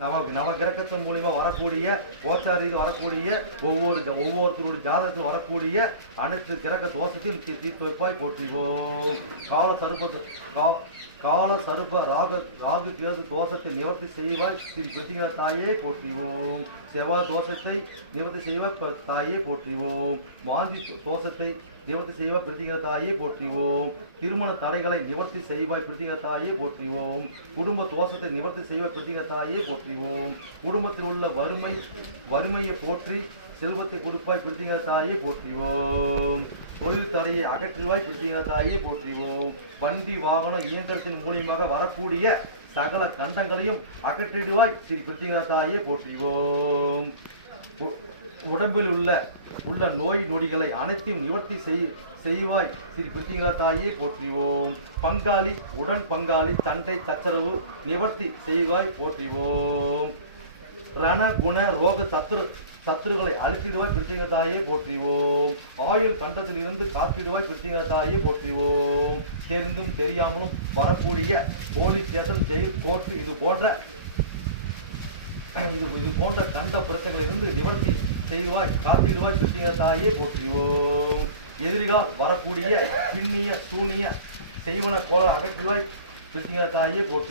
நவ நவகிரகத்தின் மூலியமா வரக்கூடிய கோச்சாரியில் வரக்கூடிய ஒவ்வொரு ஒவ்வொருத்தருடைய ஜாதகத்தில் வரக்கூடிய அனைத்து கிரக தோஷத்தையும் தீ- தீர்த்து வைப்பாய் கால சருப்ப கா- கால சருப்ப ராக ராகு கேது தோஷத்தை நிவர்த்தி செய்வாய். ஸ்ரீ பிருத்திகா தாயே போற்றிவோம். செவ்வாய் தோஷத்தை நிவர்த்தி செய்வ தாயே போற்றிவோம். மாந்தி தோஷத்தை நிவர்த்தி செய்வாய் பிரித்திகர தாயே போற்றிவோம். திருமண தடைகளை நிவர்த்தி செய்வாய் பிரித்திகர தாயே போற்றிவோம். குடும்ப தோஷத்தை நிவர்த்தி செய்வாய் பிரித்திகர தாயே போற்றிவோம். குடும்பத்தில் உள்ள வறுமை வறுமையை போற்றி செல்வத்தை கொடுப்பாய் பிரித்திகர தாயே போற்றிவோம். தொழில் தடையை அகற்றுவாய் பிருத்திகா தாயே போற்றிவோம். வண்டி வாகனம் இயந்திரத்தின் மூலியமாக வரக்கூடிய சகல கண்டங்களையும் அகற்றிடுவாய் ஸ்ரீ பிருத்திகா தாயே போற்றிவோம் உடம்பில் உள்ள உள்ள நோய் நொடிகளை அனைத்தையும் நிவர்த்தி செய் செய்வாய் ஸ்ரீ பிருத்திகா தாயே போற்றிவோம். பங்காளி உடன் பங்காளி சண்டை சச்சரவு நிவர்த்தி செய்வாய் போற்றிவோம். ரண குண ரோக சத்துரு சத்துருகளை அழித்திடுவாய் பிருத்திகா போற்றிவோம். ஆயுள் கண்டத்தில் இருந்து காத்திடுவாய் பிருத்திகா போற்றிவோம். தெரிந்தும் தெரியாமலும் வரக்கூடிய போலீஸ் ஸ்டேஷன் ஜெயில் கோர்ட்டு இது போன்ற இது இது போன்ற கண்ட பிரச்சனைகளிலிருந்து நிவர்த்தி செய்வாய் காத்திடுவாய் கிருஷ்ணிய போற்றிவோம். எதிரிகால் வரக்கூடிய பின்னிய சூனிய செய்வன கோல அகற்றுவாய் கிருஷ்ணிய போற்றி